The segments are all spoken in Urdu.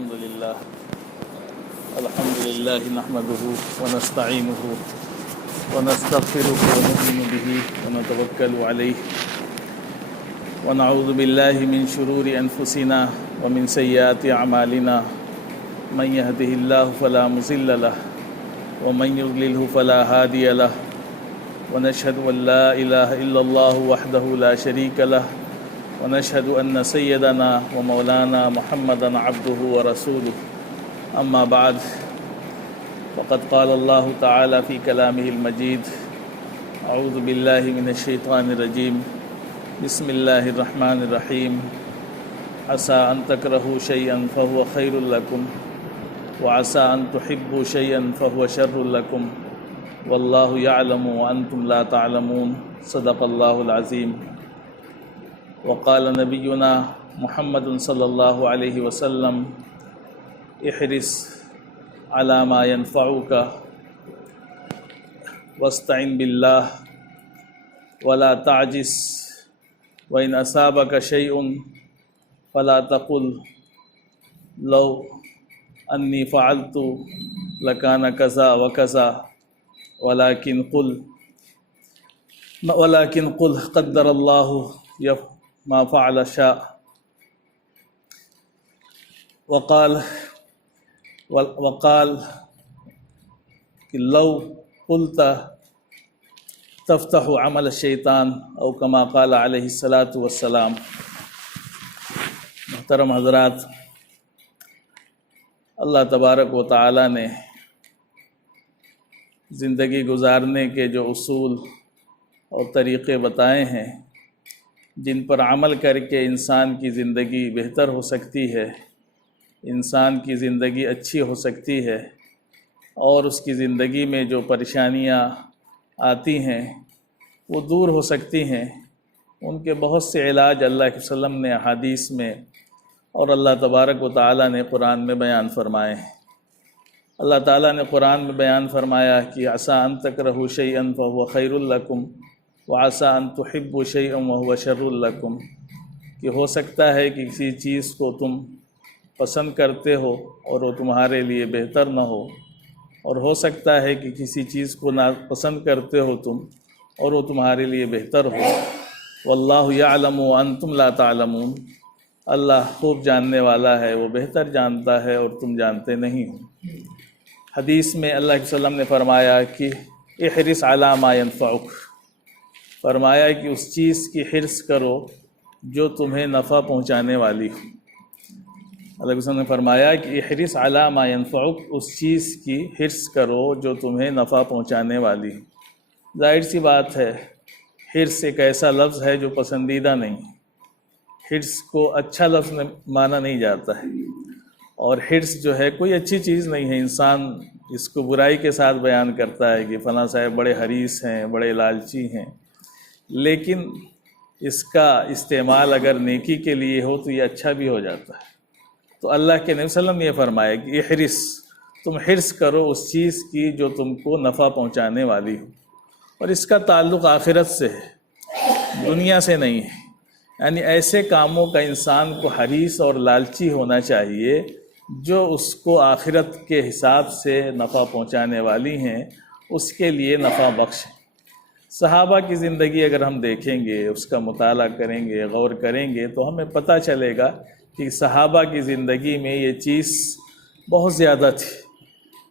الحمد لله نحمده ونستعينه ونستغفره ونؤمن به ونتوكل عليه ونعوذ بالله من شرور أنفسنا ومن سيئات أعمالنا من يهده الله فلا مضل له ومن يضلله فلا هادي له ونشهد أن لا إله إلا الله وحده لا شريك له ونشهد أن سيدنا ومولانا محمدا عبده ورسوله أما بعد فقد قال الله تعالى في كلامه المجيد أعوذ بالله من الشيطان الرجيم بسم الله الرحمن الرحيم عسى أن تكرهوا شيئا فهو خير لكم وعسى أن تحبوا شيئا فهو شر لكم والله يعلم وأنتم لا تعلمون صدق الله العظيم وقال نبينا محمد صلى الله عليه وسلم احرص على ما ينفعك واستعن بالله ولا تعجز وإن أصابك شيء فلا تقل لو أني فعلت لكان كذا وكذا ولكن قل قدر الله ما فعل شاء وقال لو قلت تفتح عمل الشیطان او کما قال علیہ الصلاۃ والسلام۔ محترم حضرات، اللہ تبارک و تعالی نے زندگی گزارنے کے جو اصول اور طریقے بتائے ہیں جن پر عمل کر کے انسان کی زندگی بہتر ہو سکتی ہے، انسان کی زندگی اچھی ہو سکتی ہے، اور اس کی زندگی میں جو پریشانیاں آتی ہیں وہ دور ہو سکتی ہیں۔ ان کے بہت سے علاج اللہ کے وسلم نے احادیث میں اور اللہ تبارک و تعالی نے قرآن میں بیان فرمائے ہیں۔ اللہ تعالیٰ نے قرآن میں بیان فرمایا کہ عسیٰ ان تکرہوا شیئا فہو خیر لکم وعسیٰ ان تحبوا شیئا وہو شر لکم، کہ ہو سکتا ہے کہ کسی چیز کو تم پسند کرتے ہو اور وہ تمہارے لیے بہتر نہ ہو، اور ہو سکتا ہے کہ کسی چیز کو ناپسند کرتے ہو تم اور وہ تمہارے لیے بہتر ہو۔ واللہ یعلم وانتم لا تعلمون، اللہ خوب جاننے والا ہے، وہ بہتر جانتا ہے اور تم جانتے نہیں ہو۔ حدیث میں اللہ کے وسلم نے فرمایا کہ احرص علی ما ینفعک، فرمایا کہ اس چیز کی حرص کرو جو تمہیں نفع پہنچانے والی ہو۔ اللہ کے وسلم نے فرمایا کہ احرص علی ما ینفعک، اس چیز کی حرص کرو جو تمہیں نفع پہنچانے والی ہو۔ ظاہر سی بات ہے، حرص ایک ایسا لفظ ہے جو پسندیدہ نہیں ہے۔ حرص کو اچھا لفظ مانا نہیں جاتا ہے، اور حرص جو ہے کوئی اچھی چیز نہیں ہے۔ انسان اس کو برائی کے ساتھ بیان کرتا ہے کہ فلاں صاحب بڑے حریص ہیں، بڑے لالچی ہیں، لیکن اس کا استعمال اگر نیکی کے لیے ہو تو یہ اچھا بھی ہو جاتا ہے۔ تو اللہ کے نبی صلی اللہ علیہ وسلم نے یہ فرمایا کہ احرص، تم حرص کرو اس چیز کی جو تم کو نفع پہنچانے والی ہو، اور اس کا تعلق آخرت سے ہے، دنیا سے نہیں ہے۔ یعنی ایسے کاموں کا انسان کو حریص اور لالچی ہونا چاہیے جو اس کو آخرت کے حساب سے نفع پہنچانے والی ہیں، اس کے لیے نفع بخش ہیں۔ صحابہ کی زندگی اگر ہم دیکھیں گے، اس کا مطالعہ کریں گے، غور کریں گے، تو ہمیں پتہ چلے گا کہ صحابہ کی زندگی میں یہ چیز بہت زیادہ تھی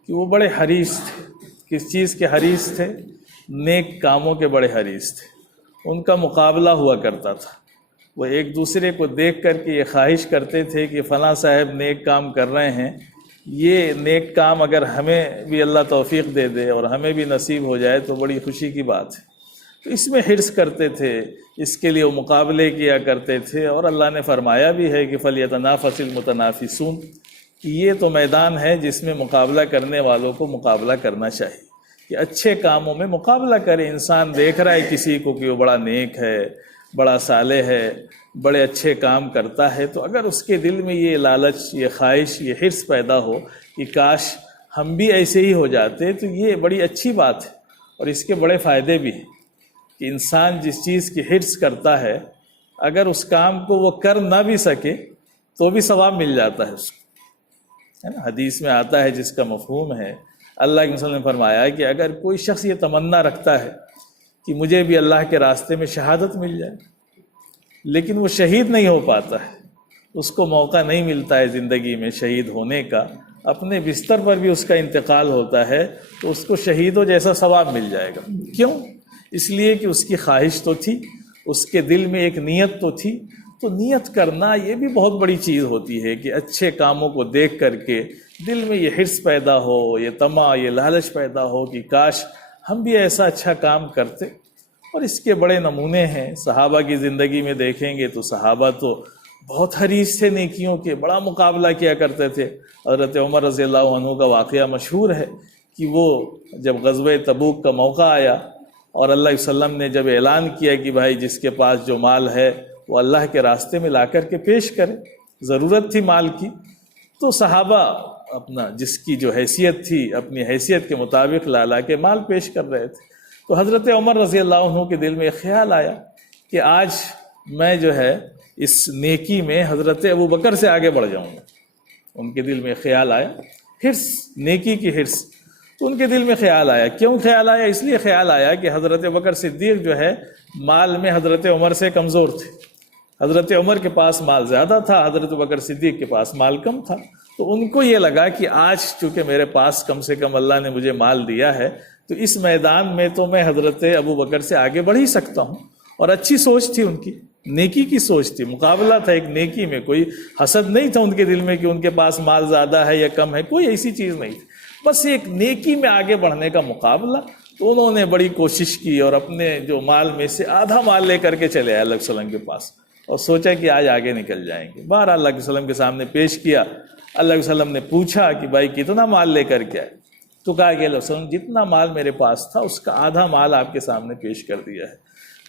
کہ وہ بڑے حریص تھے۔ کس چیز کے حریص تھے؟ نیک کاموں کے بڑے حریص تھے۔ ان کا مقابلہ ہوا کرتا تھا، وہ ایک دوسرے کو دیکھ کر کے یہ خواہش کرتے تھے کہ فلاں صاحب نیک کام کر رہے ہیں، یہ نیک کام اگر ہمیں بھی اللہ توفیق دے دے اور ہمیں بھی نصیب ہو جائے تو بڑی خوشی کی بات ہے۔ تو اس میں حرص کرتے تھے، اس کے لیے وہ مقابلے کیا کرتے تھے، اور اللہ نے فرمایا بھی ہے کہ فَلْيَتَنَافَسِ الْمُتَنَافِسُونَ، کہ یہ تو میدان ہے جس میں مقابلہ کرنے والوں کو مقابلہ کرنا چاہیے، کہ اچھے کاموں میں مقابلہ کرے۔ انسان دیکھ رہا ہے کسی کو کہ وہ بڑا نیک ہے، بڑا صالح ہے، بڑے اچھے کام کرتا ہے، تو اگر اس کے دل میں یہ لالچ، یہ خواہش، یہ حرص پیدا ہو کہ کاش ہم بھی ایسے ہی ہو جاتے، تو یہ بڑی اچھی بات ہے، اور اس کے بڑے فائدے بھی ہیں کہ انسان جس چیز کی حرص کرتا ہے، اگر اس کام کو وہ کر نہ بھی سکے تو بھی ثواب مل جاتا ہے اس کو۔ ہے نا، حدیث میں آتا ہے جس کا مفہوم ہے، اللہ کے رسول نے فرمایا کہ اگر کوئی شخص یہ تمنا رکھتا ہے کہ مجھے بھی اللہ کے راستے میں شہادت مل جائے، لیکن وہ شہید نہیں ہو پاتا ہے، اس کو موقع نہیں ملتا ہے زندگی میں شہید ہونے کا، اپنے بستر پر بھی اس کا انتقال ہوتا ہے، تو اس کو شہیدوں جیسا ثواب مل جائے گا۔ کیوں؟ اس لیے کہ اس کی خواہش تو تھی، اس کے دل میں ایک نیت تو تھی۔ تو نیت کرنا یہ بھی بہت بڑی چیز ہوتی ہے کہ اچھے کاموں کو دیکھ کر کے دل میں یہ حرص پیدا ہو، یہ طمع، یہ لالچ پیدا ہو کہ کاش ہم بھی ایسا اچھا کام کرتے۔ اور اس کے بڑے نمونے ہیں، صحابہ کی زندگی میں دیکھیں گے تو صحابہ تو بہت حریص تھے نیکیوں کے، بڑا مقابلہ کیا کرتے تھے۔ حضرت عمر رضی اللہ عنہ کا واقعہ مشہور ہے کہ وہ جب غزوہ تبوک کا موقع آیا اور اللہ علیہ وسلم نے جب اعلان کیا کہ بھائی جس کے پاس جو مال ہے وہ اللہ کے راستے میں لا کر کے پیش کرے، ضرورت تھی مال کی، تو صحابہ اپنا جس کی جو حیثیت تھی اپنی حیثیت کے مطابق لا کے مال پیش کر رہے تھے۔ تو حضرت عمر رضی اللہ عنہ کے دل میں ایک خیال آیا کہ آج میں جو ہے اس نیکی میں حضرت ابو بکر سے آگے بڑھ جاؤں گا۔ ان کے دل میں خیال آیا، حرص، نیکی کی حرص۔ تو ان کے دل میں خیال آیا، کیوں خیال آیا؟ اس لیے خیال آیا کہ حضرت بکر صدیق جو ہے مال میں حضرت عمر سے کمزور تھے، حضرت عمر کے پاس مال زیادہ تھا، حضرت بکر صدیق کے پاس مال کم تھا۔ تو ان کو یہ لگا کہ آج چونکہ میرے پاس کم سے کم اللہ نے مجھے مال دیا ہے تو اس میدان میں تو میں حضرت ابو بکر سے آگے بڑھ ہی سکتا ہوں۔ اور اچھی سوچ تھی ان کی، نیکی کی سوچ تھی، مقابلہ تھا ایک نیکی میں، کوئی حسد نہیں تھا ان کے دل میں کہ ان کے پاس مال زیادہ ہے یا کم ہے، کوئی ایسی چیز نہیں تھی، بس ایک نیکی میں آگے بڑھنے کا مقابلہ۔ تو انہوں نے بڑی کوشش کی اور اپنے جو مال میں سے آدھا مال لے کر کے چلے آئے اللہ کے وسلم کے پاس اور سوچا کہ آج آگے نکل جائیں گے۔ بہرحال اللہ کے وسلم کے سامنے پیش کیا، اللہ کے وسلم نے پوچھا کہ بھائی کتنا مال لے کر کے آئے؟ تو کہا کہ اللہ وسلم جتنا مال میرے پاس تھا اس کا آدھا مال آپ کے سامنے پیش کر دیا ہے۔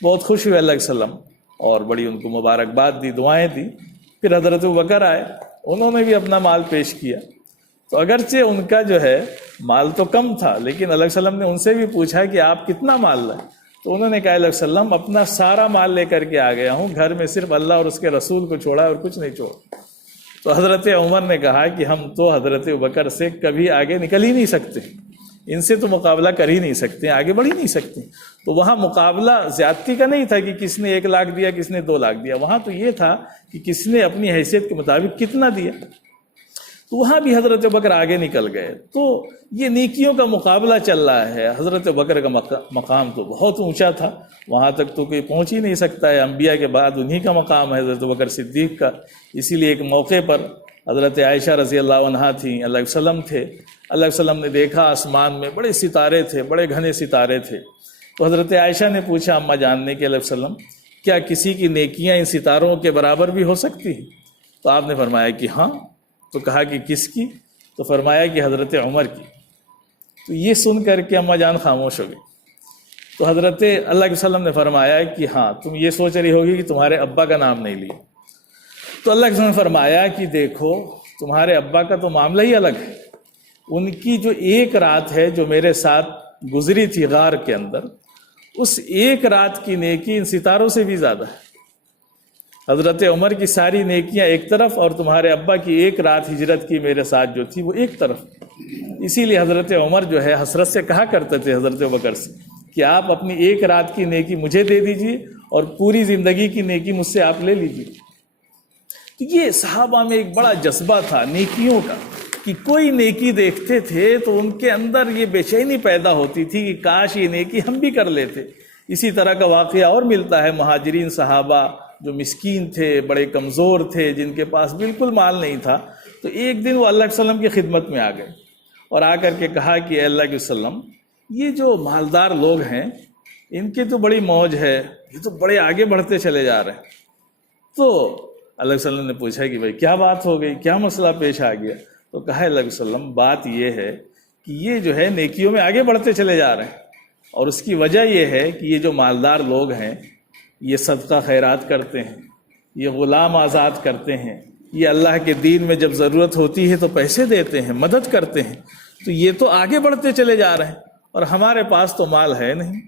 بہت خوش ہوئے اللہ کے وسلم اور بڑی ان کو مبارکباد دی، دعائیں دی۔ پھر حضرت ابوبکر آئے، انہوں نے بھی اپنا مال پیش کیا۔ تو اگرچہ ان کا جو ہے مال تو کم تھا، لیکن اللہ کے وسلم نے ان سے بھی پوچھا کہ آپ کتنا مال لائے؟ تو انہوں نے کہا اللہ علیہ وسلم اپنا سارا مال لے کر کے آ گیا ہوں، گھر میں صرف اللہ اور اس کے رسول کو چھوڑا اور کچھ نہیں چھوڑا۔ تو حضرت عمر نے کہا کہ ہم تو حضرت ابوبکر سے کبھی آگے نکل ہی نہیں سکتے، ان سے تو مقابلہ کر ہی نہیں سکتے، آگے بڑھ ہی نہیں سکتے۔ تو وہاں مقابلہ زیادتی کا نہیں تھا کہ کس نے 1 لاکھ دیا کس نے 2 لاکھ دیا، وہاں تو یہ تھا کہ کس نے اپنی حیثیت کے مطابق کتنا دیا۔ تو وہاں بھی حضرت ابوبکر آگے نکل گئے۔ تو یہ نیکیوں کا مقابلہ چل رہا ہے۔ حضرت ابوبکر کا مقام تو بہت اونچا تھا، وہاں تک تو کوئی پہنچ ہی نہیں سکتا ہے، انبیاء کے بعد انہی کا مقام ہے حضرت ابوبکر صدیق کا۔ اسی لیے ایک موقع پر حضرت عائشہ رضی اللہ عنہا تھیں، اللہ علیہ وسلم تھے، اللہ علیہ وسلم نے دیکھا آسمان میں بڑے ستارے تھے، بڑے گھنے ستارے تھے۔ تو حضرت عائشہ نے پوچھا اما جاننے کے، اللہ علیہ وسلم کیا کسی کی نیکیاں ان ستاروں کے برابر بھی ہو سکتی ہیں؟ تو آپ نے فرمایا کہ ہاں۔ تو کہا کہ کس کی؟ تو فرمایا کہ حضرت عمر کی۔ تو یہ سن کر کے اما جان خاموش ہو گئی۔ تو حضرت اللہ کے وسلم نے فرمایا کہ ہاں تم یہ سوچ رہی ہوگی کہ تمہارے ابا کا نام نہیں لیا۔ تو اللہ کے وسلم نے فرمایا کہ دیکھو تمہارے ابا کا تو معاملہ ہی الگ ہے، ان کی جو 1 رات ہے جو میرے ساتھ گزری تھی غار کے اندر، اس 1 رات کی نیکی ان ستاروں سے بھی زیادہ ہے۔ حضرت عمر کی ساری نیکیاں ایک طرف اور تمہارے ابا کی 1 رات ہجرت کی میرے ساتھ جو تھی وہ ایک طرف۔ اسی لیے حضرت عمر جو ہے حسرت سے کہا کرتے تھے حضرت ابوبکر سے کہ آپ اپنی 1 رات کی نیکی مجھے دے دیجئے اور پوری زندگی کی نیکی مجھ سے آپ لے لیجئے۔ تو یہ صحابہ میں ایک بڑا جذبہ تھا نیکیوں کا کہ کوئی نیکی دیکھتے تھے تو ان کے اندر یہ بے چینی پیدا ہوتی تھی کہ کاش یہ نیکی ہم بھی کر لیتے۔ اسی طرح کا واقعہ اور ملتا ہے، مہاجرین صحابہ جو مسکین تھے، بڑے کمزور تھے، جن کے پاس بالکل مال نہیں تھا، تو ایک دن وہ اللہ کے وسلم کی خدمت میں آ گئے اور آ کر کے کہا کہ اے اللہ کے وسلم یہ جو مالدار لوگ ہیں ان کی تو بڑی موج ہے، یہ تو بڑے آگے بڑھتے چلے جا رہے ہیں۔ تو اللہ کے وسلم نے پوچھا کہ بھائی کیا بات ہو گئی، کیا مسئلہ پیش آ گیا؟ تو کہا اللہ کے وسلم بات یہ ہے کہ یہ جو ہے نیکیوں میں آگے بڑھتے چلے جا رہے ہیں، اور اس کی وجہ یہ ہے کہ یہ جو مالدار لوگ ہیں یہ صدقہ خیرات کرتے ہیں، یہ غلام آزاد کرتے ہیں، یہ اللہ کے دین میں جب ضرورت ہوتی ہے تو پیسے دیتے ہیں، مدد کرتے ہیں، تو یہ تو آگے بڑھتے چلے جا رہے ہیں، اور ہمارے پاس تو مال ہے نہیں،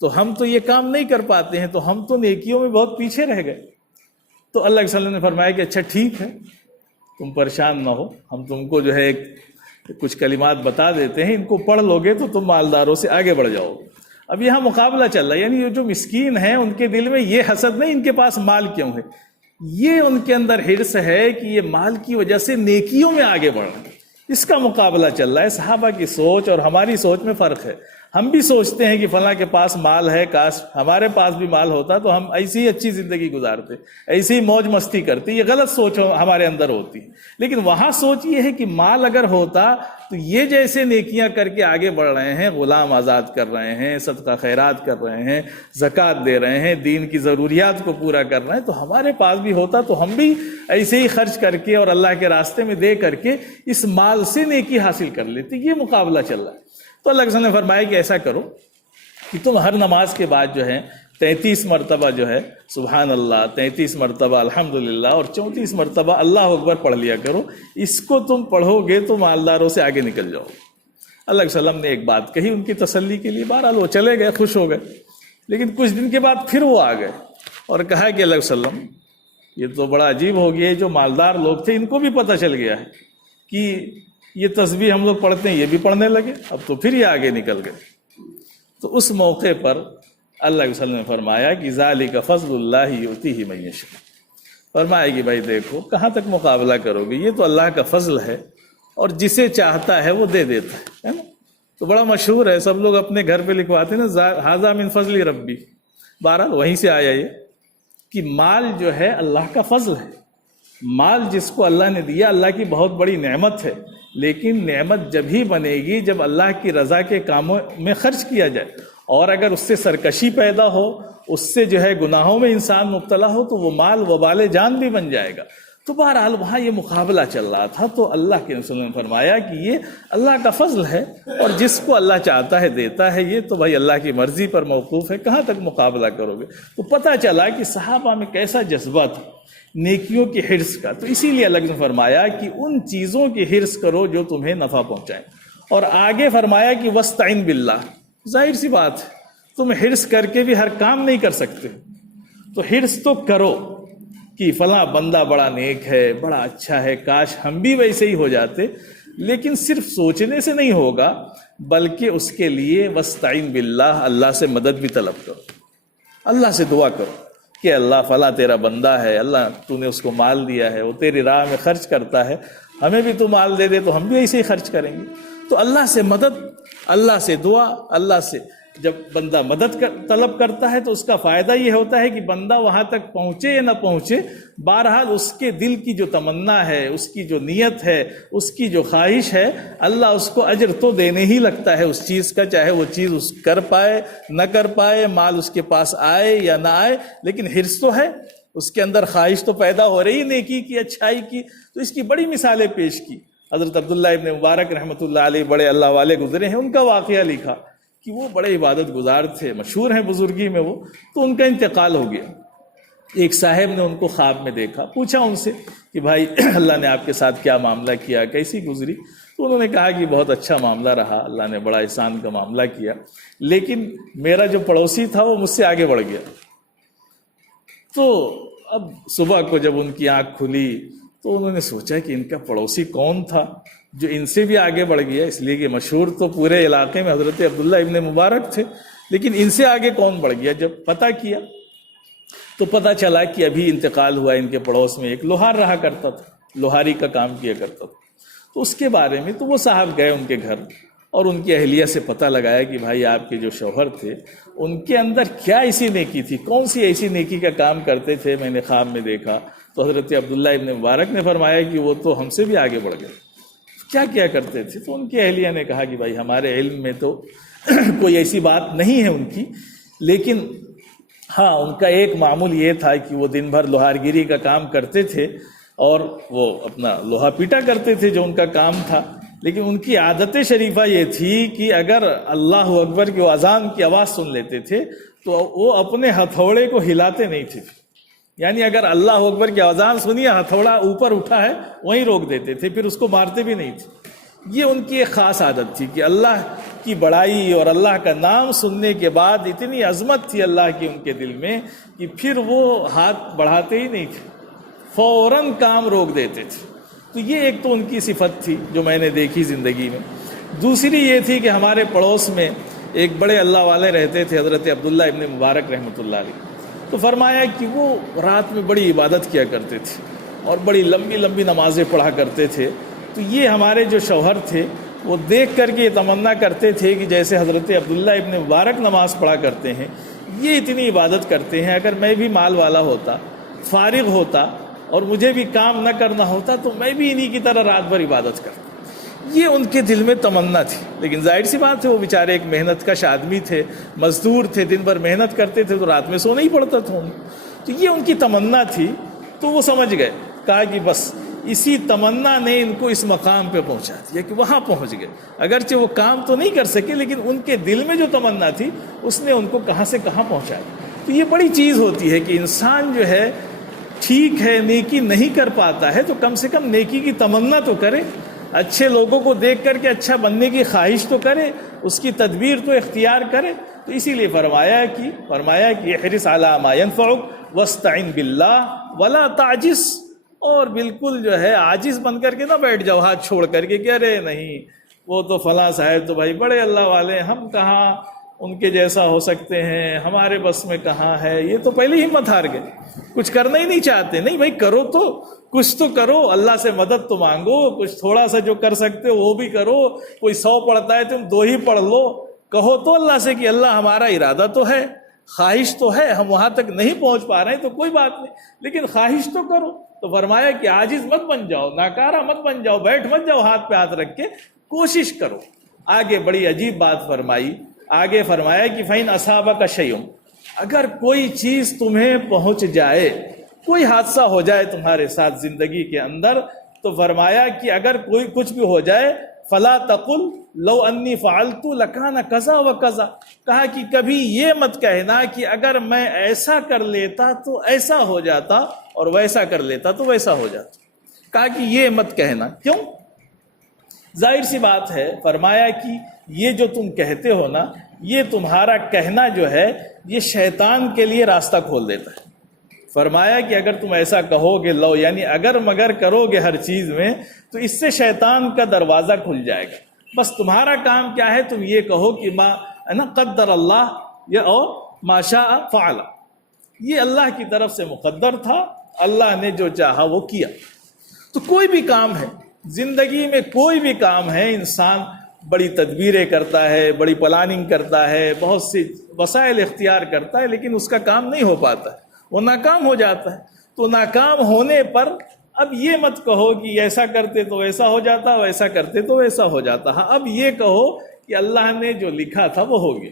تو ہم تو یہ کام نہیں کر پاتے ہیں، تو ہم تو نیکیوں میں بہت پیچھے رہ گئے۔ تو اللہ کے وسلم نے فرمایا کہ اچھا ٹھیک ہے، تم پریشان نہ ہو، ہم تم کو جو ہے کچھ کلمات بتا دیتے ہیں، ان کو پڑھ لو گے تو تم مالداروں سے آگے بڑھ جاؤ گے۔ اب یہاں مقابلہ چل رہا ہے، یعنی یہ جو مسکین ہیں ان کے دل میں یہ حسد نہیں ان کے پاس مال کیوں ہے، یہ ان کے اندر حرص ہے کہ یہ مال کی وجہ سے نیکیوں میں آگے بڑھ رہے ہیں، اس کا مقابلہ چل رہا ہے۔ صحابہ کی سوچ اور ہماری سوچ میں فرق ہے۔ ہم بھی سوچتے ہیں کہ فلاں کے پاس مال ہے، کاش ہمارے پاس بھی مال ہوتا تو ہم ایسی ہی اچھی زندگی گزارتے، ایسی ہی موج مستی کرتے۔ یہ غلط سوچ ہمارے اندر ہوتی ہے، لیکن وہاں سوچ یہ ہے کہ مال اگر ہوتا تو یہ جیسے نیکیاں کر کے آگے بڑھ رہے ہیں، غلام آزاد کر رہے ہیں، صدقہ خیرات کر رہے ہیں، زکوٰۃ دے رہے ہیں، دین کی ضروریات کو پورا کر رہے ہیں، تو ہمارے پاس بھی ہوتا تو ہم بھی ایسے ہی خرچ کر کے اور اللہ کے راستے میں دے کر کے اس مال سے نیکی حاصل کر لیتے۔ یہ مقابلہ چل رہا ہے۔ تو اللہ کے رسول نے فرمایا کہ ایسا کرو کہ تم ہر نماز کے بعد جو ہے 33 مرتبہ جو ہے سبحان اللہ، 33 مرتبہ الحمدللہ اور 34 مرتبہ اللہ اکبر پڑھ لیا کرو۔ اس کو تم پڑھو گے تو مالداروں سے آگے نکل جاؤ۔ اللہ کے وسلم نے ایک بات کہی ان کی تسلی کے لیے، بہرحال وہ چلے گئے، خوش ہو گئے، لیکن کچھ دن کے بعد پھر وہ آ گئے اور کہا کہ اللہ کے وسلم یہ تو بڑا عجیب ہو گیا، جو مالدار لوگ تھے ان کو بھی پتہ چل گیا ہے کہ یہ تسبیح ہم لوگ پڑھتے ہیں، یہ بھی پڑھنے لگے، اب تو پھر یہ آگے نکل گئے۔ تو اس موقع پر اللہ کے وسلم نے فرمایا کہ ذالک فضل اللہ یؤتیہ من یشاء، فرمایا کہ بھائی دیکھو کہاں تک مقابلہ کرو گے، یہ تو اللہ کا فضل ہے اور جسے چاہتا ہے وہ دے دیتا ہے نا۔ تو بڑا مشہور ہے، سب لوگ اپنے گھر پہ لکھواتے ہیں نا، ھذا من فضل ربی، بہرحال وہیں سے آیا یہ کہ مال جو ہے اللہ کا فضل ہے۔ مال جس کو اللہ نے دیا اللہ کی بہت بڑی نعمت ہے، لیکن نعمت جب ہی بنے گی جب اللہ کی رضا کے کاموں میں خرچ کیا جائے، اور اگر اس سے سرکشی پیدا ہو، اس سے جو ہے گناہوں میں انسان مبتلا ہو تو وہ مال وبال جان بھی بن جائے گا۔ تو بہرحال وہاں یہ مقابلہ چل رہا تھا، تو اللہ کے رسول نے فرمایا کہ یہ اللہ کا فضل ہے اور جس کو اللہ چاہتا ہے دیتا ہے، یہ تو بھائی اللہ کی مرضی پر موقوف ہے، کہاں تک مقابلہ کرو گے۔ تو پتہ چلا کہ صحابہ میں کیسا جذبہ تھا نیکیوں کی حرص کا۔ تو اسی لیے اللہ نے فرمایا کہ ان چیزوں کی حرص کرو جو تمہیں نفع پہنچائیں، اور آگے فرمایا کہ وستعن باللہ۔ ظاہر سی بات ہے تم حرص کر کے بھی ہر کام نہیں کر سکتے، تو حرص تو کرو کہ فلاں بندہ بڑا نیک ہے، بڑا اچھا ہے، کاش ہم بھی ویسے ہی ہو جاتے، لیکن صرف سوچنے سے نہیں ہوگا، بلکہ اس کے لیے وستعن باللہ، اللہ سے مدد بھی طلب کرو، اللہ سے دعا کرو کہ اللہ فلاں تیرا بندہ ہے، اللہ تو نے اس کو مال دیا ہے، وہ تیری راہ میں خرچ کرتا ہے، ہمیں بھی تو مال دے دے تو ہم بھی ایسے ہی خرچ کریں گے۔ تو اللہ سے مدد، اللہ سے دعا، اللہ سے جب بندہ مدد طلب کرتا ہے تو اس کا فائدہ یہ ہوتا ہے کہ بندہ وہاں تک پہنچے یا نہ پہنچے، بہرحال اس کے دل کی جو تمنا ہے، اس کی جو نیت ہے، اس کی جو خواہش ہے، اللہ اس کو اجر تو دینے ہی لگتا ہے اس چیز کا، چاہے وہ چیز اس کر پائے نہ کر پائے، مال اس کے پاس آئے یا نہ آئے، لیکن حرص تو ہے، اس کے اندر خواہش تو پیدا ہو رہی نیکی کی، اچھائی کی۔ تو اس کی بڑی مثالیں پیش کی۔ حضرت عبداللہ ابن مبارک رحمۃ اللہ علیہ بڑے اللہ والے گزرے ہیں، ان کا واقعہ لکھا کہ وہ بڑے عبادت گزار تھے، مشہور ہیں بزرگی میں وہ، تو ان کا انتقال ہو گیا۔ ایک صاحب نے ان کو خواب میں دیکھا، پوچھا ان سے کہ بھائی اللہ نے آپ کے ساتھ کیا معاملہ کیا، کیسی گزری؟ تو انہوں نے کہا کہ بہت اچھا معاملہ رہا، اللہ نے بڑا احسان کا معاملہ کیا، لیکن میرا جو پڑوسی تھا وہ مجھ سے آگے بڑھ گیا۔ تو اب صبح کو جب ان کی آنکھ کھلی تو انہوں نے سوچا کہ ان کا پڑوسی کون تھا جو ان سے بھی آگے بڑھ گیا، اس لیے کہ مشہور تو پورے علاقے میں حضرت عبداللہ ابن مبارک تھے، لیکن ان سے آگے کون بڑھ گیا؟ جب پتہ کیا تو پتہ چلا کہ ابھی انتقال ہوا ان کے پڑوس میں ایک لوہار رہا کرتا تھا، لوہاری کا کام کیا کرتا تھا۔ تو اس کے بارے میں تو وہ صاحب گئے ان کے گھر اور ان کی اہلیہ سے پتہ لگایا کہ بھائی آپ کے جو شوہر تھے ان کے اندر کیا ایسی نیکی تھی، کون سی ایسی نیکی کا کام کرتے تھے، میں نے خواب میں دیکھا۔ تو حضرت عبداللہ ابن مبارک نے فرمایا کہ وہ تو ہم سے بھی آگے بڑھ گئے، کیا کیا کرتے تھے؟ تو ان کی اہلیہ نے کہا کہ بھائی ہمارے علم میں تو کوئی ایسی بات نہیں ہے ان کی، لیکن ہاں ان کا ایک معمول یہ تھا کہ وہ دن بھر لوہارگیری کا کام کرتے تھے اور وہ اپنا لوہا پیٹا کرتے تھے جو ان کا کام تھا، لیکن ان کی عادت شریفہ یہ تھی کہ اگر اللہ اکبر کی اذان کی آواز سن لیتے تھے تو وہ اپنے ہتھوڑے کو ہلاتے نہیں تھے، یعنی اگر اللہ اکبر کی اذان سنی، ہتھوڑا اوپر اٹھا ہے وہیں روک دیتے تھے، پھر اس کو مارتے بھی نہیں تھے۔ یہ ان کی ایک خاص عادت تھی کہ اللہ کی بڑائی اور اللہ کا نام سننے کے بعد اتنی عظمت تھی اللہ کی ان کے دل میں کہ پھر وہ ہاتھ بڑھاتے ہی نہیں تھے، فوراً کام روک دیتے تھے۔ تو یہ ایک تو ان کی صفت تھی جو میں نے دیکھی زندگی میں۔ دوسری یہ تھی کہ ہمارے پڑوس میں ایک بڑے اللہ والے رہتے تھے، حضرت عبداللہ ابن مبارک رحمۃ اللہ علیہ۔ تو فرمایا کہ وہ رات میں بڑی عبادت کیا کرتے تھے اور بڑی لمبی لمبی نمازیں پڑھا کرتے تھے۔ تو یہ ہمارے جو شوہر تھے وہ دیکھ کر کے یہ تمنا کرتے تھے کہ جیسے حضرت عبداللہ ابن مبارک نماز پڑھا کرتے ہیں، یہ اتنی عبادت کرتے ہیں، اگر میں بھی مال والا ہوتا، فارغ ہوتا اور مجھے بھی کام نہ کرنا ہوتا تو میں بھی انہی کی طرح رات بھر عبادت کرتا۔ یہ ان کے دل میں تمنا تھی۔ لیکن ظاہر سی بات ہے وہ بیچارے ایک محنت کش آدمی تھے، مزدور تھے، دن بھر محنت کرتے تھے تو رات میں سونا ہی پڑتا تھا انہیں۔ تو یہ ان کی تمنا تھی، تو وہ سمجھ گئے، کہا کہ بس اسی تمنا نے ان کو اس مقام پہ پہنچا دیا کہ وہاں پہنچ گئے۔ اگرچہ وہ کام تو نہیں کر سکے لیکن ان کے دل میں جو تمنا تھی اس نے ان کو کہاں سے کہاں پہنچایا۔ تو یہ بڑی چیز ہوتی ہے کہ انسان جو ہے ٹھیک ہے نیکی نہیں کر پاتا ہے تو کم سے کم نیکی کی تمنا تو کرے، اچھے لوگوں کو دیکھ کر کے اچھا بننے کی خواہش تو کرے، اس کی تدبیر تو اختیار کرے۔ تو اسی لیے فرمایا کہ احرص علی ما ينفعک واستعن باللہ ولا تعجز، اور بالکل جو ہے عاجز بن کر کے نہ بیٹھ جاؤ ہاتھ چھوڑ کر کے کہ ارے نہیں وہ تو فلاں صاحب تو بھائی بڑے اللہ والے ہیں، ہم کہاں ان کے جیسا ہو سکتے ہیں، ہمارے بس میں کہاں ہے، یہ تو پہلے ہمت ہار گئے، کچھ کرنا ہی نہیں چاہتے۔ نہیں بھائی کرو، تو کچھ تو کرو، اللہ سے مدد تو مانگو، کچھ تھوڑا سا جو کر سکتے ہو وہ بھی کرو۔ کوئی 100 پڑھتا ہے تم 2 ہی پڑھ لو، کہو تو اللہ سے کہ اللہ ہمارا ارادہ تو ہے، خواہش تو ہے، ہم وہاں تک نہیں پہنچ پا رہے ہیں تو کوئی بات نہیں لیکن خواہش تو کرو۔ تو فرمایا کہ عاجز مت بن جاؤ، ناکارہ مت بن جاؤ، بیٹھ مت جاؤ ہاتھ پہ ہاتھ رکھ کے، کوشش کرو۔ آگے بڑی عجیب بات فرمائی، آگے فرمایا کہ فَإِنْ أَصَابَكَ شَيْءٌ، اگر کوئی چیز تمہیں پہنچ جائے، کوئی حادثہ ہو جائے تمہارے ساتھ زندگی کے اندر، تو فرمایا کہ اگر کوئی کچھ بھی ہو جائے فلا تقل لو انی فعلت لکان کذا و کذا، کہا کہ کبھی یہ مت کہنا کہ اگر میں ایسا کر لیتا تو ایسا ہو جاتا اور ویسا کر لیتا تو ویسا ہو جاتا۔ کہا کہ یہ مت کہنا، کیوں؟ ظاہر سی بات ہے، فرمایا کہ یہ جو تم کہتے ہو نا، یہ تمہارا کہنا جو ہے یہ شیطان کے لیے راستہ کھول دیتا ہے۔ فرمایا کہ اگر تم ایسا کہو گے لو، یعنی اگر مگر کرو گے ہر چیز میں، تو اس سے شیطان کا دروازہ کھل جائے گا۔ بس تمہارا کام کیا ہے، تم یہ کہو کہ ما قدر اللہ یا اور ما شاء فعل، یہ اللہ کی طرف سے مقدر تھا، اللہ نے جو چاہا وہ کیا۔ تو کوئی بھی کام ہے زندگی میں، کوئی بھی کام ہے، انسان بڑی تدبیریں کرتا ہے، بڑی پلاننگ کرتا ہے، بہت سی وسائل اختیار کرتا ہے، لیکن اس کا کام نہیں ہو پاتا ہے، وہ ناکام ہو جاتا ہے۔ تو ناکام ہونے پر اب یہ مت کہو کہ ایسا کرتے تو ایسا ہو جاتا، ویسا کرتے تو ویسا ہو جاتا۔ ہاں اب یہ کہو کہ اللہ نے جو لکھا تھا وہ ہو گیا،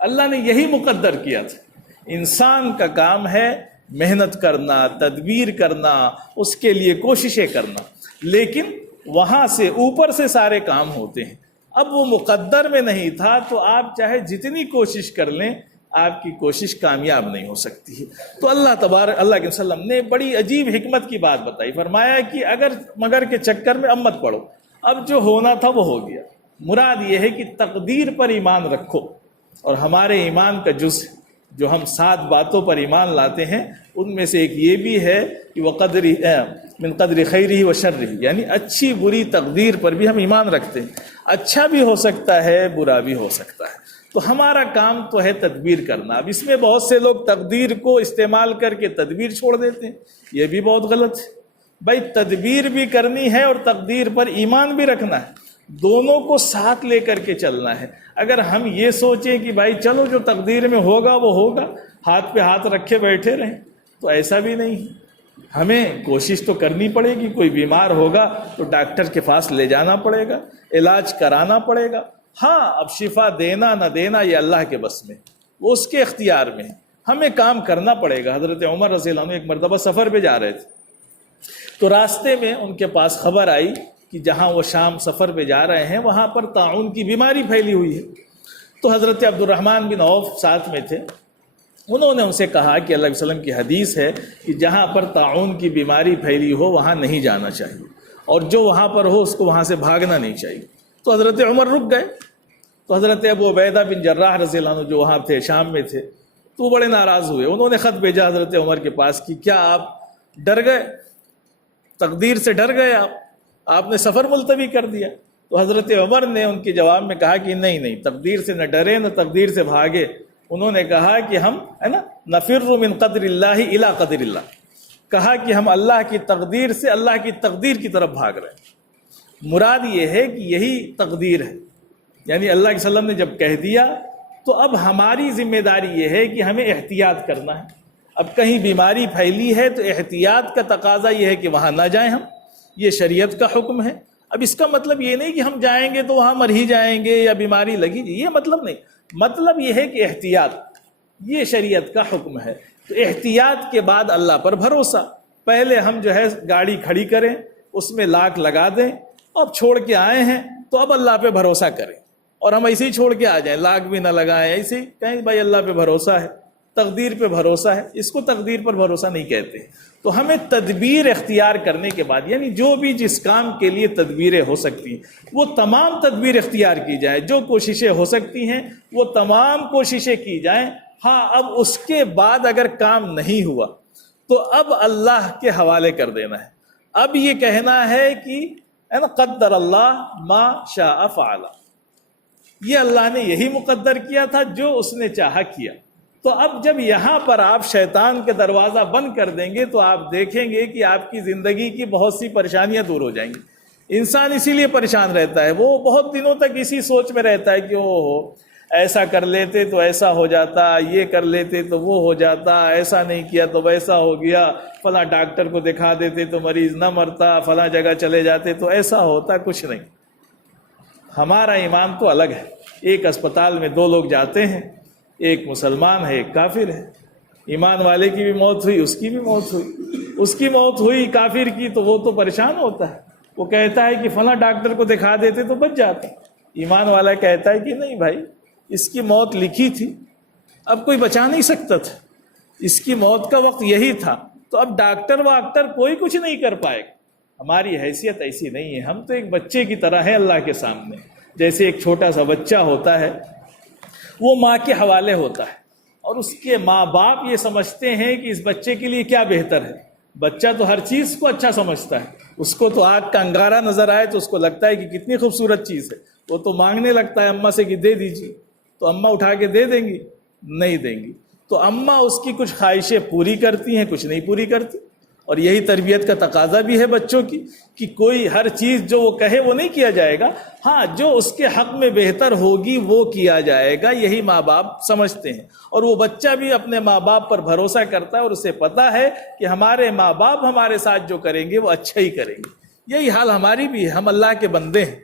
اللہ نے یہی مقدر کیا تھا۔ انسان کا کام ہے محنت کرنا، تدبیر کرنا، اس کے لیے کوششیں کرنا، لیکن وہاں سے اوپر سے سارے کام ہوتے ہیں۔ اب وہ مقدر میں نہیں تھا تو آپ چاہے جتنی کوشش کر لیں آپ کی کوشش کامیاب نہیں ہو سکتی ہے۔ تو اللہ کے وسلم نے بڑی عجیب حکمت کی بات بتائی، فرمایا کہ اگر مگر کے چکر میں اب مت پڑو، اب جو ہونا تھا وہ ہو گیا۔ مراد یہ ہے کہ تقدیر پر ایمان رکھو، اور ہمارے ایمان کا جز جو ہم 7 باتوں پر ایمان لاتے ہیں ان میں سے ایک یہ بھی ہے کہ وقدر من قدر خیرہ و شرہ، یعنی اچھی بری تقدیر پر بھی ہم ایمان رکھتے ہیں، اچھا بھی ہو سکتا ہے برا بھی ہو سکتا ہے۔ تو ہمارا کام تو ہے تدبیر کرنا۔ اب اس میں بہت سے لوگ تقدیر کو استعمال کر کے تدبیر چھوڑ دیتے ہیں، یہ بھی بہت غلط ہے۔ بھائی تدبیر بھی کرنی ہے اور تقدیر پر ایمان بھی رکھنا ہے، دونوں کو ساتھ لے کر کے چلنا ہے۔ اگر ہم یہ سوچیں کہ بھائی چلو جو تقدیر میں ہوگا وہ ہوگا، ہاتھ پہ ہاتھ رکھے بیٹھے رہیں، تو ایسا بھی نہیں ہے۔ ہمیں کوشش تو کرنی پڑے گی، کوئی بیمار ہوگا تو ڈاکٹر کے پاس لے جانا پڑے گا، علاج کرانا پڑے گا۔ ہاں اب شفا دینا نہ دینا یہ اللہ کے بس میں، وہ اس کے اختیار میں ہے، ہمیں کام کرنا پڑے گا۔ حضرت عمر رضی اللہ عنہ ایک مرتبہ سفر پہ جا رہے تھے، تو راستے میں ان کے پاس خبر آئی کہ جہاں وہ شام سفر پہ جا رہے ہیں وہاں پر طاعون کی بیماری پھیلی ہوئی ہے۔ تو حضرت عبد الرحمن بن عوف ساتھ میں تھے، انہوں نے ان سے کہا کہ اللہ علیہ وسلم کی حدیث ہے کہ جہاں پر طاعون کی بیماری پھیلی ہو وہاں نہیں جانا چاہیے، اور جو وہاں پر ہو اس کو وہاں سے بھاگنا نہیں چاہیے۔ تو حضرت عمر رک گئے، تو حضرت ابو عبیدہ بن جراح رضی اللہ عنہ جو وہاں تھے، شام میں تھے، تو وہ بڑے ناراض ہوئے۔ انہوں نے خط بھیجا حضرت عمر کے پاس کہ کیا آپ ڈر گئے، تقدیر سے ڈر گئے آپ؟ آپ نے سفر ملتوی کر دیا۔ تو حضرت عمر نے ان کے جواب میں کہا کہ نہیں، تقدیر سے نہ ڈرے نہ تقدیر سے بھاگے۔ انہوں نے کہا کہ ہم نفر من قدر اللہ الی قدر اللہ، کہا کہ ہم اللہ کی تقدیر سے اللہ کی تقدیر کی طرف بھاگ رہے ہیں۔ مراد یہ ہے کہ یہی تقدیر ہے، یعنی اللہ کے وسلم نے جب کہہ دیا تو اب ہماری ذمہ داری یہ ہے کہ ہمیں احتیاط کرنا ہے۔ اب کہیں بیماری پھیلی ہے تو احتیاط کا تقاضا یہ ہے کہ وہاں نہ جائیں ہم، یہ شریعت کا حکم ہے۔ اب اس کا مطلب یہ نہیں کہ ہم جائیں گے تو وہاں مر ہی جائیں گے یا بیماری لگی، یہ مطلب نہیں، مطلب یہ ہے کہ احتیاط، یہ شریعت کا حکم ہے۔ تو احتیاط کے بعد اللہ پر بھروسہ، پہلے ہم جو ہے گاڑی کھڑی کریں، اس میں لاک لگا دیں، اب چھوڑ کے آئے ہیں تو اب اللہ پہ بھروسہ کریں، اور ہم ایسے ہی چھوڑ کے آ جائیں، لاک بھی نہ لگائیں، ایسے ہی کہیں بھائی اللہ پہ بھروسہ ہے، تقدیر پہ بھروسہ ہے، اس کو تقدیر پر بھروسہ نہیں کہتے۔ تو ہمیں تدبیر اختیار کرنے کے بعد، یعنی جو بھی جس کام کے لیے تدبیریں ہو سکتی ہیں وہ تمام تدبیر اختیار کی جائیں، جو کوششیں ہو سکتی ہیں وہ تمام کوششیں کی جائیں۔ ہاں، اب اس کے بعد اگر کام نہیں ہوا تو اب اللہ کے حوالے کر دینا ہے۔ اب یہ کہنا ہے کہ قدر اللہ ما شاء فعل، یہ اللہ نے یہی مقدر کیا تھا جو اس نے چاہا کیا۔ تو اب جب یہاں پر آپ شیطان کے دروازہ بند کر دیں گے تو آپ دیکھیں گے کہ آپ کی زندگی کی بہت سی پریشانیاں دور ہو جائیں گی۔ انسان اسی لیے پریشان رہتا ہے، وہ بہت دنوں تک اسی سوچ میں رہتا ہے کہ ایسا کر لیتے تو ایسا ہو جاتا، یہ کر لیتے تو وہ ہو جاتا، ایسا نہیں کیا تو ویسا ہو گیا، فلاں ڈاکٹر کو دکھا دیتے تو مریض نہ مرتا، فلاں جگہ چلے جاتے تو ایسا ہوتا۔ کچھ نہیں، ہمارا ایمان تو الگ ہے۔ ایک اسپتال میں دو لوگ جاتے ہیں، ایک مسلمان ہے ایک کافر ہے، ایمان والے کی بھی موت ہوئی، اس کی بھی موت ہوئی، اس کی موت ہوئی کافر کی تو وہ تو پریشان ہوتا ہے، وہ کہتا ہے کہ فلاں ڈاکٹر کو دکھا دیتے تو بچ جاتا۔ ایمان والا کہتا ہے کہ نہیں بھائی، اس کی موت لکھی تھی، اب کوئی بچا نہیں سکتا تھا، اس کی موت کا وقت یہی تھا، تو اب ڈاکٹر واکٹر کوئی کچھ نہیں کر پائے گا۔ ہماری حیثیت ایسی نہیں ہے، ہم تو ایک بچے کی طرح ہیں اللہ کے سامنے۔ جیسے ایک چھوٹا سا بچہ ہوتا ہے، وہ ماں کے حوالے ہوتا ہے، اور اس کے ماں باپ یہ سمجھتے ہیں کہ اس بچے کے لیے کیا بہتر ہے۔ بچہ تو ہر چیز کو اچھا سمجھتا ہے، اس کو تو آگ کا انگارہ نظر آئے تو اس کو لگتا ہے کہ کتنی خوبصورت چیز ہے، وہ تو مانگنے لگتا ہے اماں سے کہ دے دیجیے، تو اماں اٹھا کے دے دیں گی؟ نہیں دیں گی۔ تو اماں اس کی کچھ خواہشیں پوری کرتی ہیں، کچھ نہیں پوری کرتی، اور یہی تربیت کا تقاضا بھی ہے بچوں کی کہ کوئی ہر چیز جو وہ کہے وہ نہیں کیا جائے گا، ہاں جو اس کے حق میں بہتر ہوگی وہ کیا جائے گا، یہی ماں باپ سمجھتے ہیں۔ اور وہ بچہ بھی اپنے ماں باپ پر بھروسہ کرتا ہے، اور اسے پتا ہے کہ ہمارے ماں باپ ہمارے ساتھ جو کریں گے وہ اچھا ہی کریں گے۔ یہی حال ہماری بھی ہے، ہم اللہ کے بندے ہیں،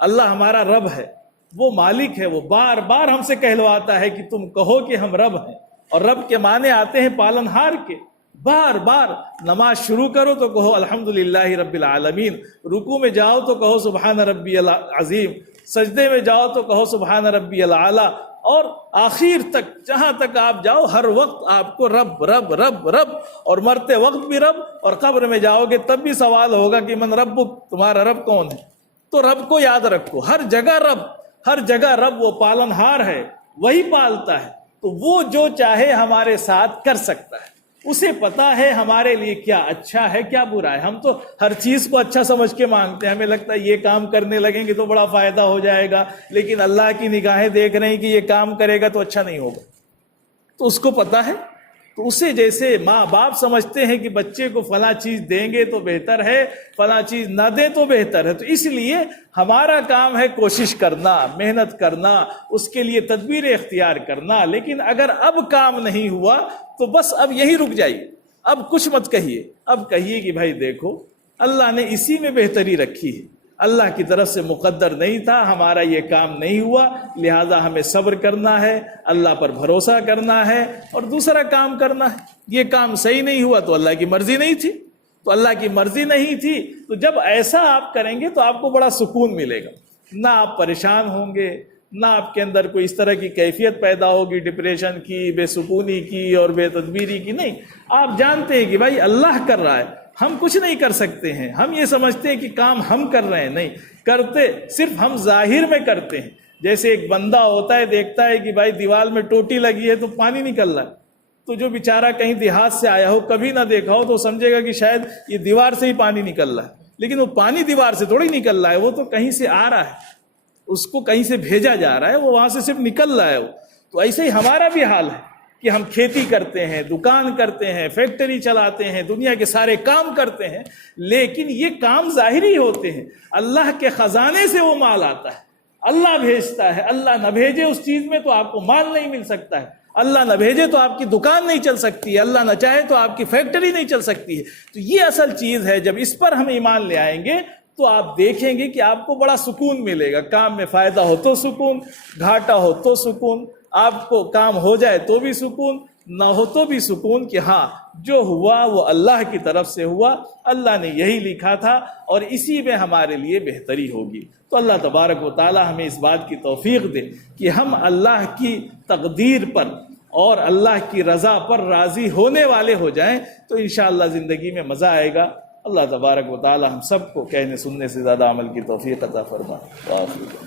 اللہ ہمارا رب ہے، وہ مالک ہے، وہ بار بار ہم سے کہلواتا ہے کہ تم کہو کہ ہم رب ہیں، اور رب کے معنی آتے ہیں پالنہار کے۔ بار بار نماز شروع کرو تو کہو الحمدللہ رب العالمین، رکوع میں جاؤ تو کہو سبحان ربی العظیم، سجدے میں جاؤ تو کہو سبحان ربی الاعلیٰ، اور آخر تک جہاں تک آپ جاؤ ہر وقت آپ کو رب رب رب رب، اور مرتے وقت بھی رب، اور قبر میں جاؤ گے تب بھی سوال ہوگا کہ من ربک، تمہارا رب کون ہے؟ تو رب کو یاد رکھو، ہر جگہ رب، ہر جگہ رب، وہ پالنہار ہے، وہی پالتا ہے، تو وہ جو چاہے ہمارے ساتھ کر سکتا ہے، اسے پتا ہے ہمارے لیے کیا اچھا ہے کیا برا ہے۔ ہم تو ہر چیز کو اچھا سمجھ کے مانگتے ہیں، ہمیں لگتا ہے یہ کام کرنے لگیں گے تو بڑا فائدہ ہو جائے گا، لیکن اللہ کی نگاہیں دیکھ رہے ہیں کہ یہ کام کرے گا تو اچھا نہیں ہوگا، تو اس کو پتا ہے۔ تو اسے جیسے ماں باپ سمجھتے ہیں کہ بچے کو فلاں چیز دیں گے تو بہتر ہے، فلاں چیز نہ دیں تو بہتر ہے، تو اس لیے ہمارا کام ہے کوشش کرنا، محنت کرنا، اس کے لیے تدبیر اختیار کرنا۔ لیکن اگر اب کام نہیں ہوا تو بس اب یہی رک جائیے، اب کچھ مت کہیے، اب کہیے کہ بھائی دیکھو اللہ نے اسی میں بہتری رکھی ہے، اللہ کی طرف سے مقدر نہیں تھا، ہمارا یہ کام نہیں ہوا، لہٰذا ہمیں صبر کرنا ہے، اللہ پر بھروسہ کرنا ہے، اور دوسرا کام کرنا ہے۔ یہ کام صحیح نہیں ہوا تو اللہ کی مرضی نہیں تھی، تو اللہ کی مرضی نہیں تھی، تو جب ایسا آپ کریں گے تو آپ کو بڑا سکون ملے گا، نہ آپ پریشان ہوں گے، نہ آپ کے اندر کوئی اس طرح کی کیفیت پیدا ہوگی ڈپریشن کی، بے سکونی کی اور بے تدبیری کی۔ نہیں، آپ جانتے ہیں کہ بھائی اللہ کر رہا ہے، ہم کچھ نہیں کر سکتے ہیں۔ ہم یہ سمجھتے ہیں کہ کام ہم کر رہے ہیں، نہیں کرتے، صرف ہم ظاہر میں کرتے ہیں۔ جیسے ایک بندہ ہوتا ہے، دیکھتا ہے کہ بھائی دیوار میں ٹوٹی لگی ہے تو پانی نکل رہا ہے، تو جو بیچارہ کہیں دیہات سے آیا ہو، کبھی نہ دیکھا ہو، تو سمجھے گا کہ شاید یہ دیوار سے ہی پانی نکل رہا ہے، لیکن وہ پانی دیوار سے تھوڑی نکل رہا ہے، وہ تو کہیں سے آ رہا ہے، اس کو کہیں سے بھیجا جا رہا ہے، وہ وہاں سے صرف نکل رہا ہے وہ۔ تو ایسے ہی ہمارا بھی حال ہے کہ ہم کھیتی کرتے ہیں، دکان کرتے ہیں، فیکٹری چلاتے ہیں، دنیا کے سارے کام کرتے ہیں، لیکن یہ کام ظاہری ہوتے ہیں، اللہ کے خزانے سے وہ مال آتا ہے، اللہ بھیجتا ہے۔ اللہ نہ بھیجے اس چیز میں تو آپ کو مال نہیں مل سکتا ہے، اللہ نہ بھیجے تو آپ کی دکان نہیں چل سکتی ہے، اللہ نہ چاہے تو آپ کی فیکٹری نہیں چل سکتی ہے۔ تو یہ اصل چیز ہے، جب اس پر ہم ایمان لے آئیں گے تو آپ دیکھیں گے کہ آپ کو بڑا سکون ملے گا۔ کام میں فائدہ ہو تو سکون، گھاٹا ہو تو سکون، آپ کو کام ہو جائے تو بھی سکون، نہ ہو تو بھی سکون کہ ہاں جو ہوا وہ اللہ کی طرف سے ہوا، اللہ نے یہی لکھا تھا اور اسی میں ہمارے لیے بہتری ہوگی۔ تو اللہ تبارک و تعالی ہمیں اس بات کی توفیق دے کہ ہم اللہ کی تقدیر پر اور اللہ کی رضا پر راضی ہونے والے ہو جائیں، تو انشاءاللہ زندگی میں مزہ آئے گا۔ اللہ تبارک و تعالی ہم سب کو کہنے سننے سے زیادہ عمل کی توفیق عطا فرمائے۔